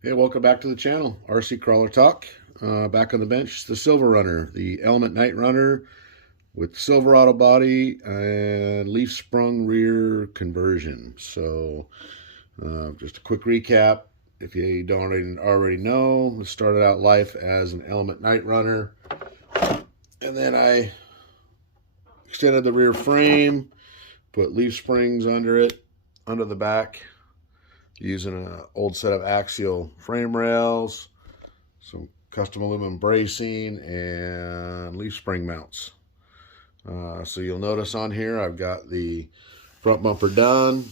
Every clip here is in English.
Hey, welcome back to the channel. RC Crawler Talk. Back on the bench, the Silverrunner, the Element Knightrunner with Silverado body and leaf sprung rear conversion. So, just a quick recap. If you don't already know, I started out life as an Element Knightrunner, and then I extended the rear frame, put leaf springs under it, under the back, using an old set of axial frame rails, some custom aluminum bracing, and leaf spring mounts. So you'll notice on here I've got the front bumper done.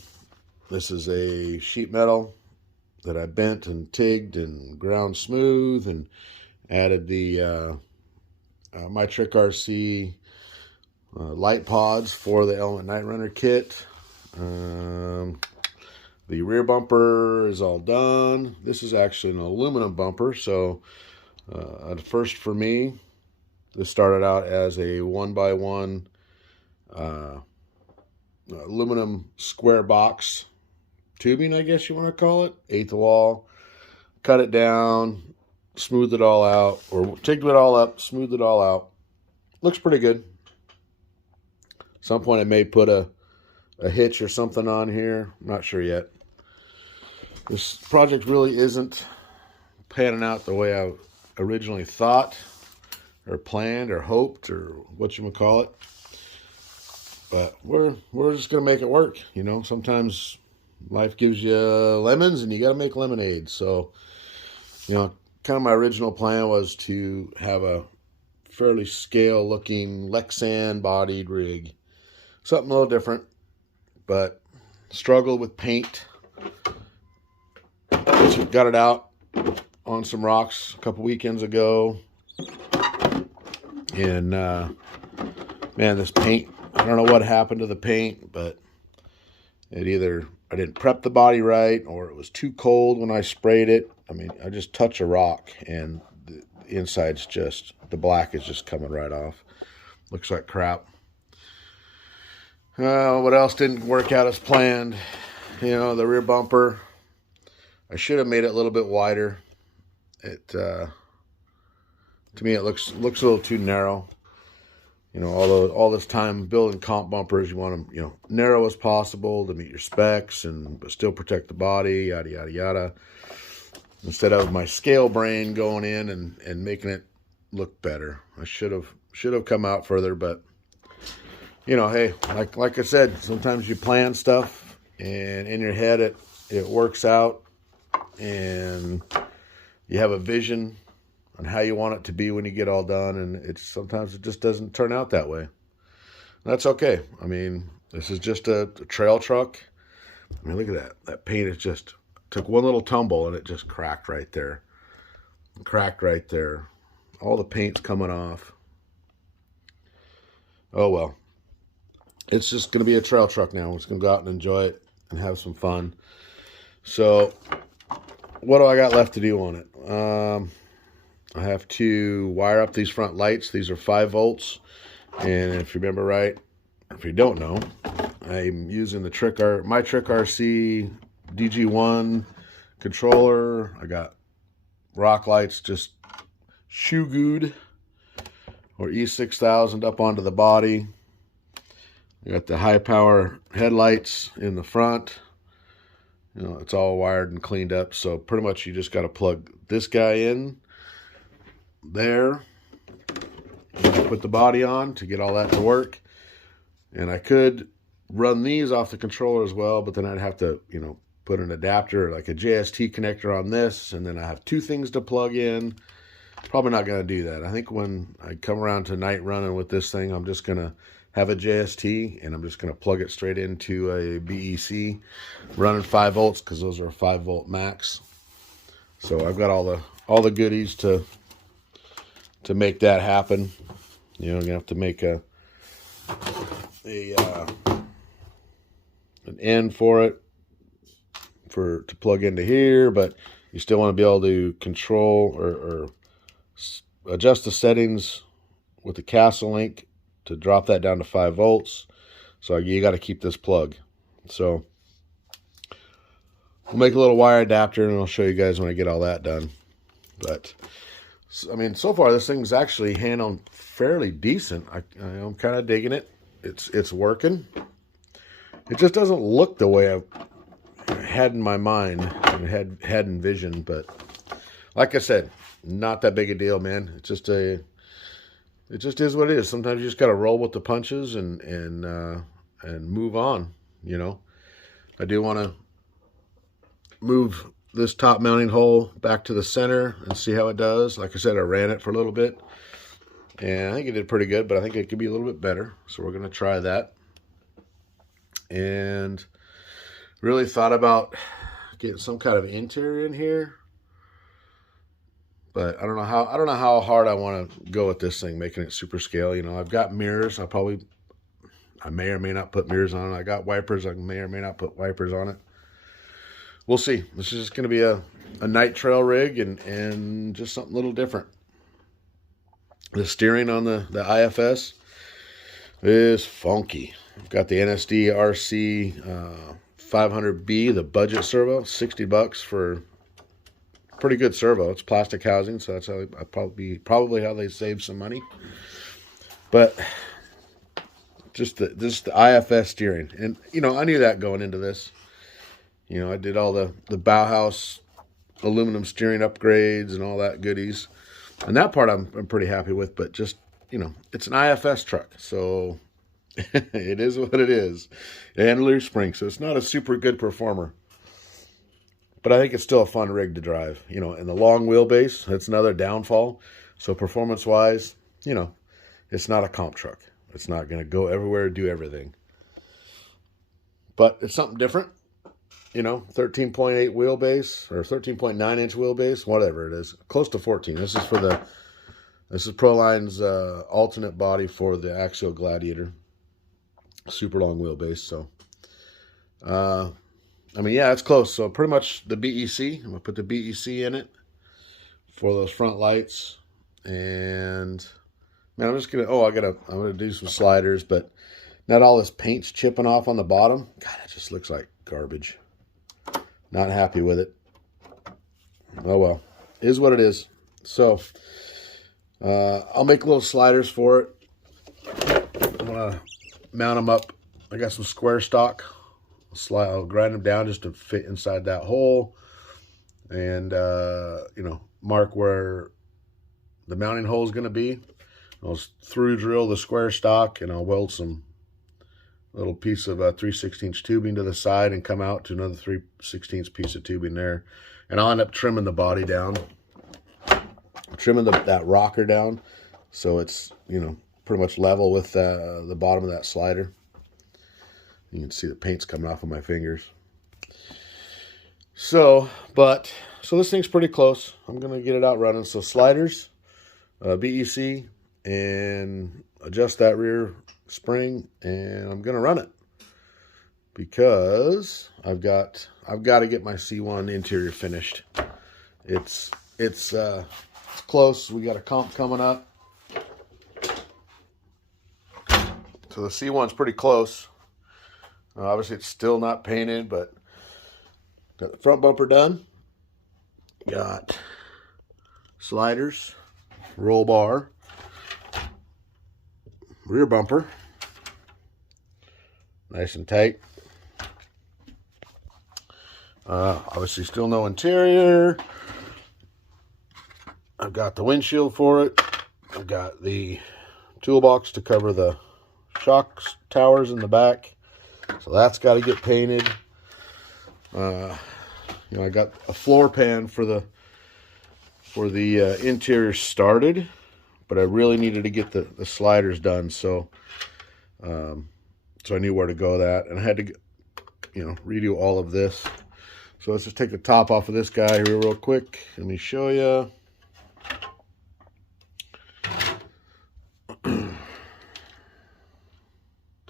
This is a sheet metal that I bent and tigged and ground smooth, and added the My Trick RC light pods for the Element Knightrunner kit. The rear bumper is all done. This is actually an aluminum bumper, so at first for me, this started out as a 1x1 aluminum square box tubing, I guess you want to call it. Eighth wall, cut it down, smoothed it all out, or tigged it all up, smoothed it all out. Looks pretty good. At some point I may put a hitch or something on here. I'm not sure yet. This project really isn't panning out the way I originally thought or planned or hoped or what you would call it. But we're just going to make it work. You know, sometimes life gives you lemons and you got to make lemonade. So, you know, kind of my original plan was to have a fairly scale looking Lexan bodied rig. Something a little different, but struggled with paint. Got it out on some rocks a couple weekends ago, and man, this paint, I don't know what happened to the paint, but it either I didn't prep the body right, or it was too cold when I sprayed it. I mean, I just touch a rock and the inside's just, the black is just coming right off. Looks like crap. What else didn't work out as planned? You know, the rear bumper, I should have made it a little bit wider. It to me it looks a little too narrow. You know, all this time building comp bumpers, you want them, you know, narrow as possible to meet your specs and but still protect the body, yada yada yada. Instead of my scale brain going in and making it look better. I should have come out further, but you know, hey, like I said, sometimes you plan stuff and in your head it works out, and you have a vision on how you want it to be when you get all done, and sometimes it just doesn't turn out that way. And that's okay. I mean, this is just a trail truck. I mean, look at that. That paint is just took one little tumble and it just cracked right there. Cracked right there. All the paint's coming off. Oh well. It's just going to be a trail truck now. We're just going to go out and enjoy it and have some fun. So, what do I got left to do on it? I have to wire up these front lights. These are 5 volts. And if you remember right, if you don't know, I'm using the My Trick RC DG1 controller. I got rock lights just shoe gooed or E6000 up onto the body. I got the high power headlights in the front. You know, it's all wired and cleaned up. So pretty much you just got to plug this guy in there. And I put the body on to get all that to work. And I could run these off the controller as well, but then I'd have to, you know, put an adapter, like a JST connector on this. And then I have 2 things to plug in. Probably not going to do that. I think when I come around to night running with this thing, I'm just going to have a JST, and I'm just going to plug it straight into a BEC, running 5 volts because those are 5 volt max. So I've got all the goodies to make that happen. You know, I'm gonna have to make an end for it to plug into here, but you still want to be able to control or adjust the settings with the Castle link to drop that down to 5 volts. So you got to keep this plug. So We'll make a little wire adapter, and I'll show you guys when I get all that done. But I mean, so far this thing's actually handling fairly decent. I'm kind of digging it. It's working. It just doesn't look the way I had in my mind and had envisioned. But like I said, not that big a deal, man. It just is what it is. Sometimes you just got to roll with the punches and move on. You know, I do want to move this top mounting hole back to the center and see how it does. Like I said, I ran it for a little bit, and I think it did pretty good, but I think it could be a little bit better. So we're going to try that. And really thought about getting some kind of interior in here, but I don't know how hard I want to go with this thing, making it super scale. You know, I've got mirrors. I may or may not put mirrors on it. I got wipers. I may or may not put wipers on it. We'll see. This is just going to be a night trail rig and just something a little different. The steering on the IFS is funky. I've got the NSD RC 500B, the budget servo, $60 for pretty good servo. It's plastic housing, so that's how probably how they save some money. But just the IFS steering, and you know, I knew that going into this. You know, I did all the Bauhaus aluminum steering upgrades and all that goodies. And that part I'm pretty happy with, but just, you know, it's an IFS truck. So it is what it is. And loose spring, so it's not a super good performer. But I think it's still a fun rig to drive. You know, and the long wheelbase, that's another downfall. So performance-wise, you know, it's not a comp truck. It's not going to go everywhere, do everything. But it's something different. You know, 13.8 wheelbase or 13.9 inch wheelbase, whatever it is, close to 14. This is Prolines alternate body for the Axial Gladiator, super long wheelbase. So, I mean, yeah, it's close. So pretty much the BEC. I'm gonna put the BEC in it for those front lights, and man, I'm gonna do some sliders, but not all this paint's chipping off on the bottom. God, it just looks like garbage. Not happy with it. Oh well, is what it is. So I'll make little sliders for it. I'm gonna mount them up. I got some square stock. I'll grind them down just to fit inside that hole, and you know, mark where the mounting hole is going to be. I'll through drill the square stock, and I'll weld some little piece of 3/16 tubing to the side and come out to another 3/16 piece of tubing there. And I'll end up trimming the body down, trimming that rocker down, so it's, you know, pretty much level with the bottom of that slider. You can see the paint's coming off of my fingers. So this thing's pretty close. I'm gonna get it out running. So sliders, BEC, and adjust that rear spring, and I'm gonna run it because I've got to get my C1 interior finished. It's close. We got a comp coming up, so the C1's pretty close. Obviously it's still not painted, but got the front bumper done, got sliders, roll bar, rear bumper, nice and tight. Obviously still no interior. I've got the windshield for it. I've got the toolbox to cover the shock towers in the back, so that's got to get painted. You know, I got a floor pan for the interior started, but I really needed to get the sliders done, so I knew where to go that, and I had to, you know, redo all of this. So let's just take the top off of this guy here real quick. Let me show you.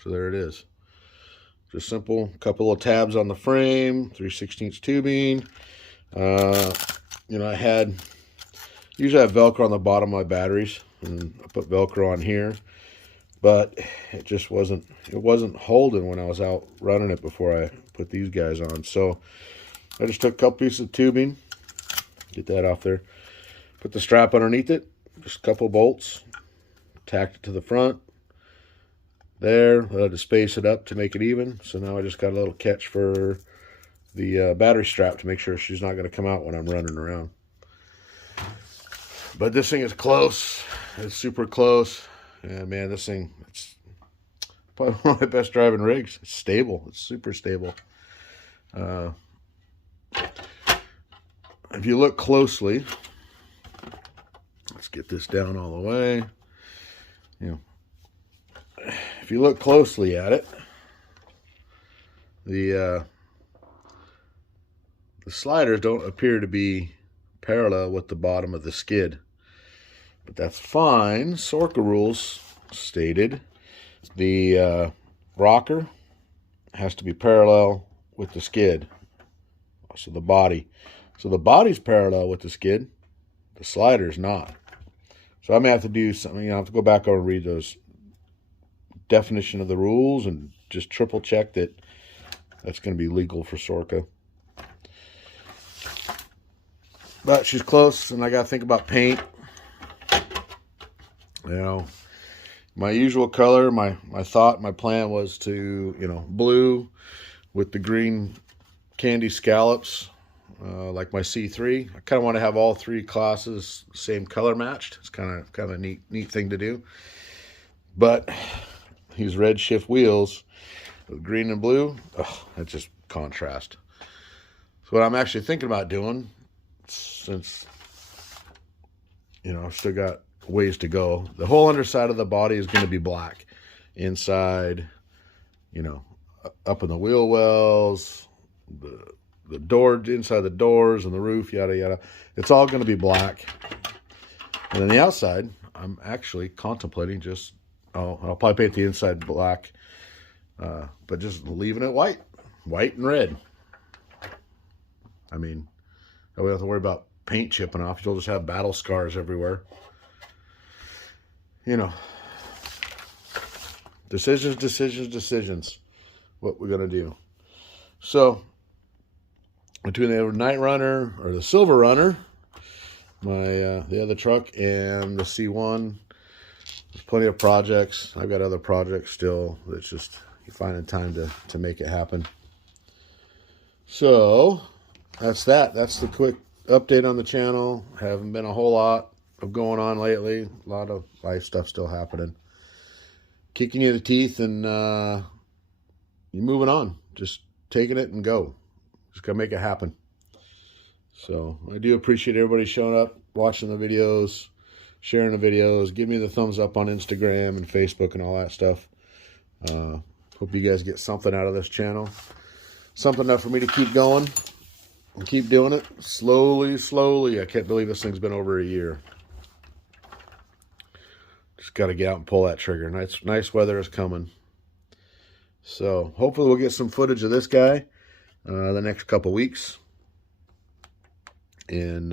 So there it is. Just simple, couple of tabs on the frame, 3/16 tubing. You know, usually I have Velcro on the bottom of my batteries, and I put Velcro on here, but it just wasn't holding when I was out running it before I put these guys on. So I just took a couple pieces of tubing, get that off there, put the strap underneath it, just a couple bolts, tacked it to the front there, to space it up to make it even. So now I just got a little catch for the battery strap to make sure she's not going to come out when I'm running around. But this thing is close. It's super close. And man, this thing, it's probably one of my best driving rigs. It's stable. It's super stable. If you look closely, let's get this down all the way. You know, if you look closely at it, the sliders don't appear to be parallel with the bottom of the skid, but that's fine. Sorka rules stated the rocker has to be parallel with the skid, so the body. So the body's parallel with the skid, the slider's not. So I may have to do something. I have to go back over and read those definition of the rules and just triple check that that's going to be legal for Sorka. But she's close, and I got to think about paint. You know, my usual color, my plan was to, you know, blue with the green candy scallops. Like my C3, I kind of want to have all three classes same color matched. It's kind of a neat thing to do. But these red shift wheels with green and blue, that's just contrast. So what I'm actually thinking about doing, since, you know, I've still got ways to go, the whole underside of the body is going to be black. Inside, you know, up in the wheel wells, the door, inside the doors and the roof, yada yada, it's all going to be black. And then the outside, I'm actually contemplating just, I'll probably paint the inside black, but just leaving it white and red. I mean, I don't have to worry about paint chipping off. You'll just have battle scars everywhere. You know, decisions, what we're going to do. So between the Knightrunner or the Silverrunner, the other truck, and the C1, there's plenty of projects. I've got other projects still. It's just finding time to make it happen. So that's that. That's the quick update on the channel. Haven't been a whole lot of going on lately. A lot of life stuff still happening. Kicking you in the teeth, and you're moving on. Just taking it and go. Just gotta make it happen. So I do appreciate everybody showing up, watching the videos, sharing the videos. Give me the thumbs up on Instagram and Facebook and all that stuff. Hope you guys get something out of this channel. Something enough for me to keep going and keep doing it slowly. I can't believe this thing's been over a year. Just got to get out and pull that trigger. Nice weather is coming. So hopefully we'll get some footage of this guy the next couple weeks. And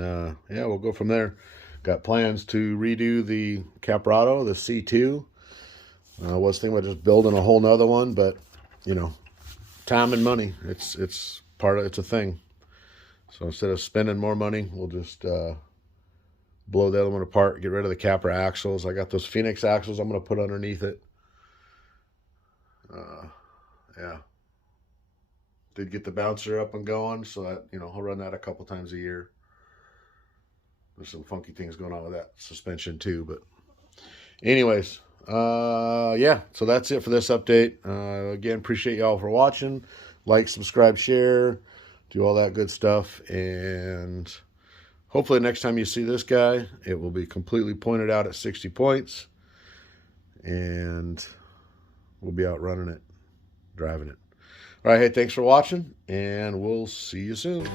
yeah, we'll go from there. Got plans to redo the Caprado, the C2. I was thinking about just building a whole nother one, but you know, time and money, it's a thing. So instead of spending more money, we'll just blow the other one apart, get rid of the Capra axles. I got those Phoenix axles I'm going to put underneath it. Yeah. Did get the bouncer up and going, so that, you know, I'll run that a couple times a year. There's some funky things going on with that suspension too, but anyways, yeah, so that's it for this update. Again, appreciate y'all for watching. Like, subscribe, share, do all that good stuff, and hopefully next time you see this guy, it will be completely pointed out at 60 points, and we'll be out running it, driving it. All right, hey, thanks for watching, and we'll see you soon.